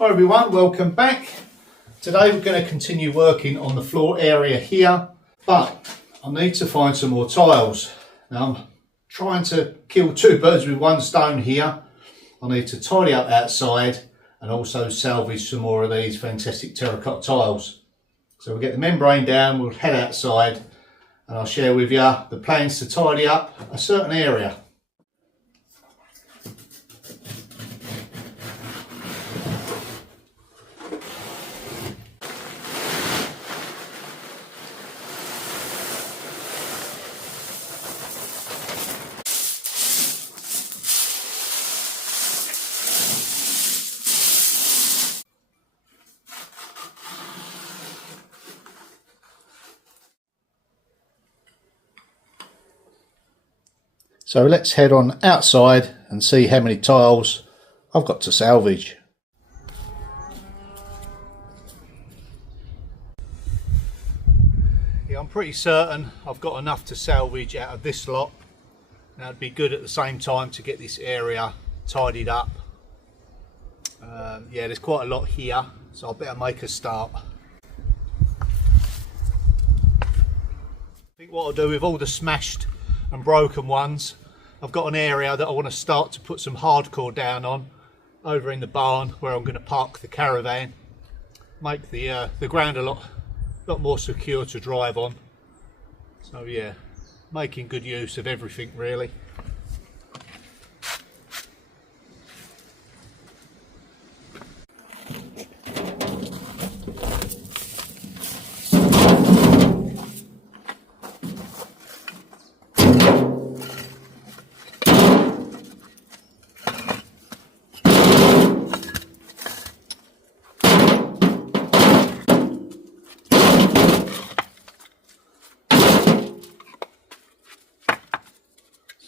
Hi everyone, welcome back. Today we're going to continue working on the floor area here, but I need to find some more tiles. Now I'm trying to kill two birds with one stone here. I need to tidy up outside and also salvage some more of these fantastic terracotta tiles. So we'll get the membrane down, we'll head outside and I'll share with you the plans to tidy up a certain area. So let's head on outside and see how many tiles I've got to salvage. Yeah, I'm pretty certain I've got enough to salvage out of this lot. Now it'd be good at the same time to get this area tidied up. Yeah, there's quite a lot here, so I better make a start. I think what I'll do with all the smashed and broken ones, I've got an area that I want to start to put some hardcore down on over in the barn where I'm going to park the caravan, make the ground a lot more secure to drive on. So yeah, making good use of everything really.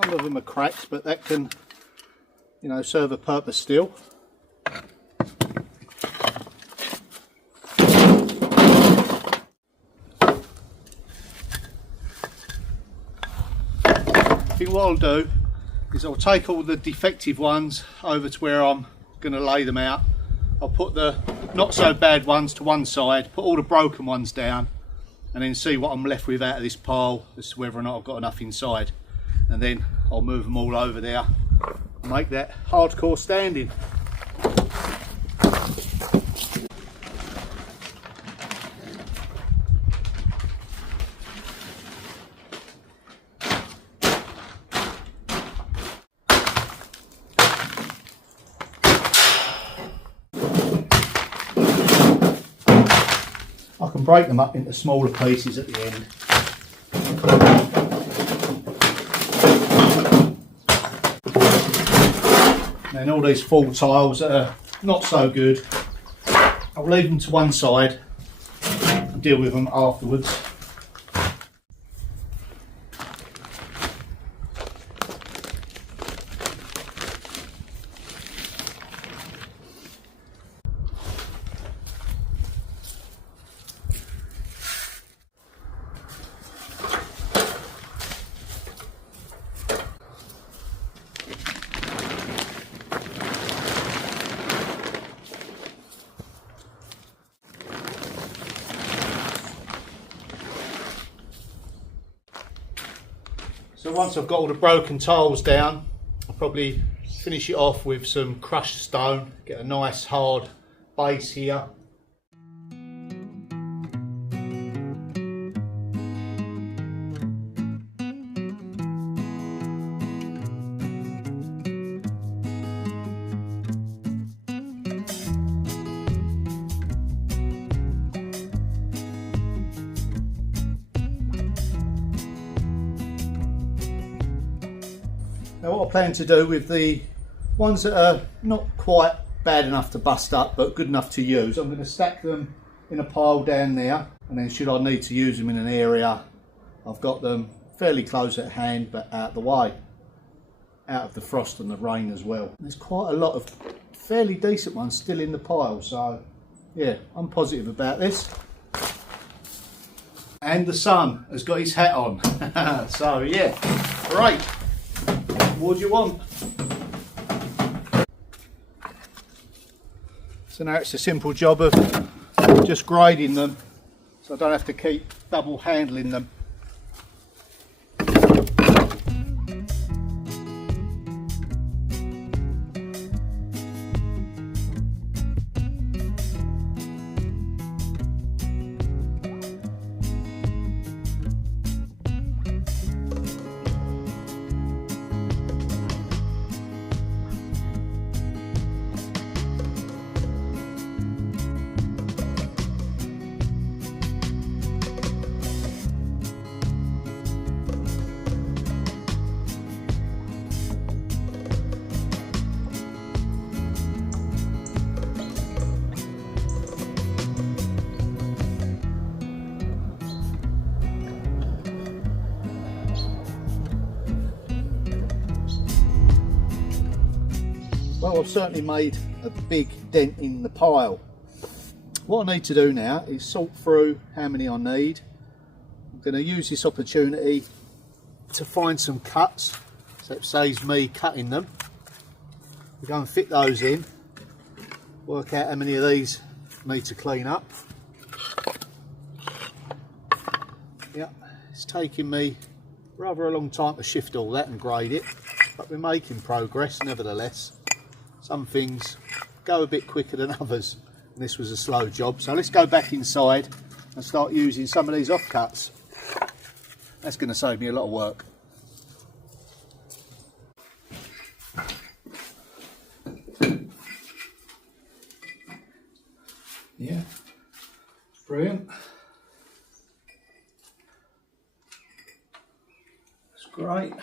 Some of them are cracked, but that can, you know, serve a purpose still. I think what I'll do is I'll take all the defective ones over to where I'm going to lay them out. I'll put the not so bad ones to one side, put all the broken ones down, and then see what I'm left with out of this pile as to whether or not I've got enough inside. And then I'll move them all over there and make that hardcore standing. I can break them up into smaller pieces at the end. And all these full tiles that are not so good, I'll leave them to one side and deal with them afterwards. So once I've got all the broken tiles down, I'll probably finish it off with some crushed stone, get a nice hard base here. Now what I plan to do with the ones that are not quite bad enough to bust up but good enough to use, I'm going to stack them in a pile down there, and then should I need to use them in an area, I've got them fairly close at hand but out of the way, out of the frost and the rain as well. There's quite a lot of fairly decent ones still in the pile, so yeah, I'm positive about this. And the sun has got his hat on. So yeah, great. What do you want? So now it's a simple job of just grading them, so I don't have to keep double handling them. Well, I've certainly made a big dent in the pile. What I need to do now is sort through how many I need. I'm going to use this opportunity to find some cuts, so it saves me cutting them. We'll go and fit those in, work out how many of these I need to clean up. Yeah, it's taking me rather a long time to shift all that and grade it, but we're making progress nevertheless. Some things go a bit quicker than others, and this was a slow job. So let's go back inside and start using some of these offcuts. That's going to save me a lot of work. Yeah, brilliant. That's great.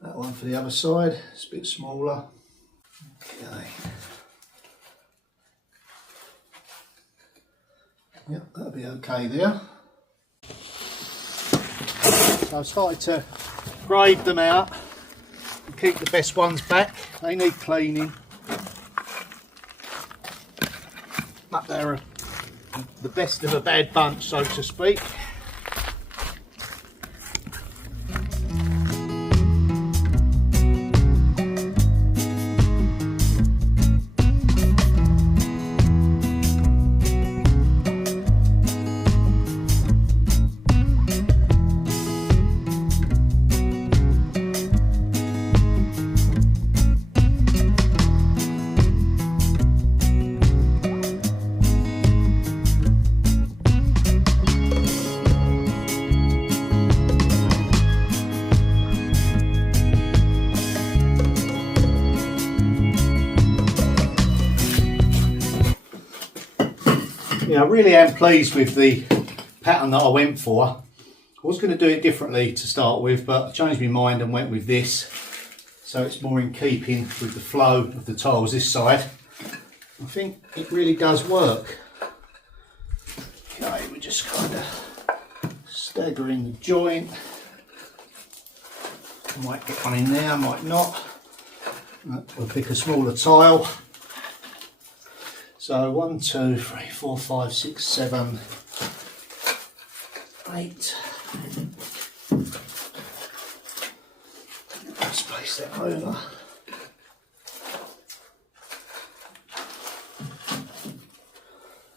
That one for the other side, it's a bit smaller. Okay. Yep, that'll be okay there. So I've started to grade them out and keep the best ones back. They need cleaning, but they're the best of a bad bunch, so to speak. Yeah, I really am pleased with the pattern that I went for. I was going to do it differently to start with, but I changed my mind and went with this. So it's more in keeping with the flow of the tiles this side. I think it really does work. Okay, we're just kind of staggering the joint. I might get one in there, I might not. We'll pick a smaller tile. So 1, 2, 3, 4, 5, 6, 7, 8. Let's place that over.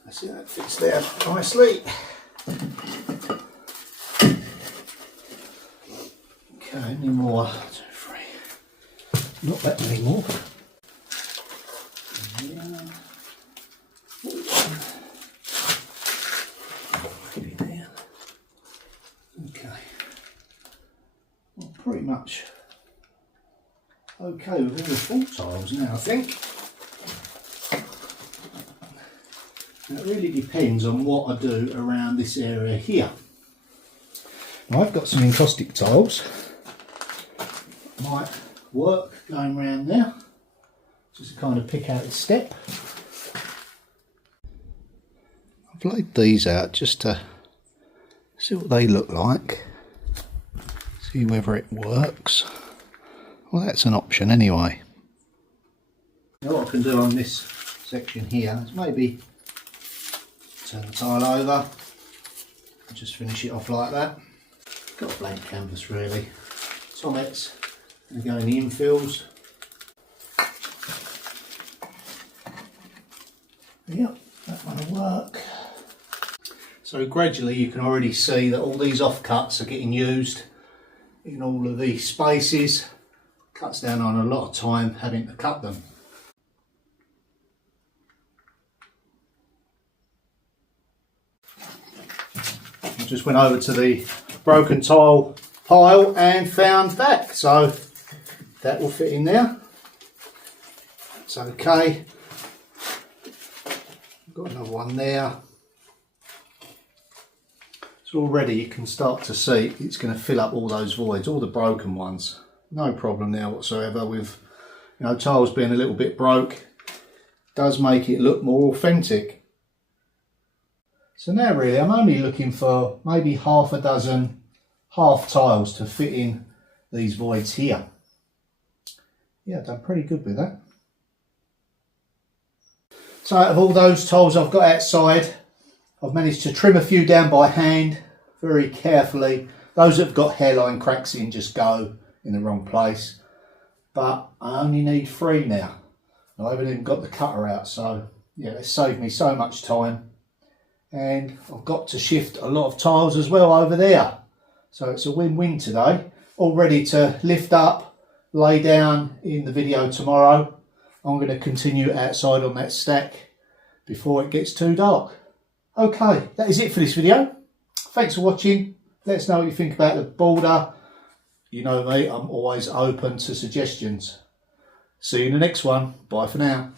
That's it, that fits there nicely. Okay, any more? 1, 2, 3. Not that many more. Yeah. Okay, well, pretty much okay with all the full tiles now, I think. Now, it really depends on what I do around this area here. Now, I've got some encaustic tiles. Might work going around there, just to kind of pick out the step. I've laid these out just to see what they look like, see whether it works. Well, that's an option anyway. Now what I can do on this section here is maybe turn the tile over and just finish it off like that. Got a blank canvas really. Sommets, going to go in the infills. Yep, that one will work. So gradually you can already see that all these offcuts are getting used in all of the spaces. Cuts down on a lot of time having to cut them. I just went over to the broken tile pile and found that, so that will fit in there. It's okay. Got another one there. So already you can start to see it's going to fill up all those voids, all the broken ones. No problem there whatsoever with, you know, tiles being a little bit broke. Does make it look more authentic. So now really I'm only looking for maybe half a dozen half tiles to fit in these voids here. Yeah, I've done pretty good with that. So out of all those tiles I've got outside, I've managed to trim a few down by hand, very carefully. Those that have got hairline cracks in just go in the wrong place. But I only need 3 now. I haven't even got the cutter out, so yeah, it's saved me so much time. And I've got to shift a lot of tiles as well over there. So it's a win-win today. All ready to lift up, lay down in the video tomorrow. I'm going to continue outside on that stack before it gets too dark. Okay, that is it for this video. Thanks for watching. Let us know what you think about the border. You know me, I'm always open to suggestions. See you in the next one. Bye for now.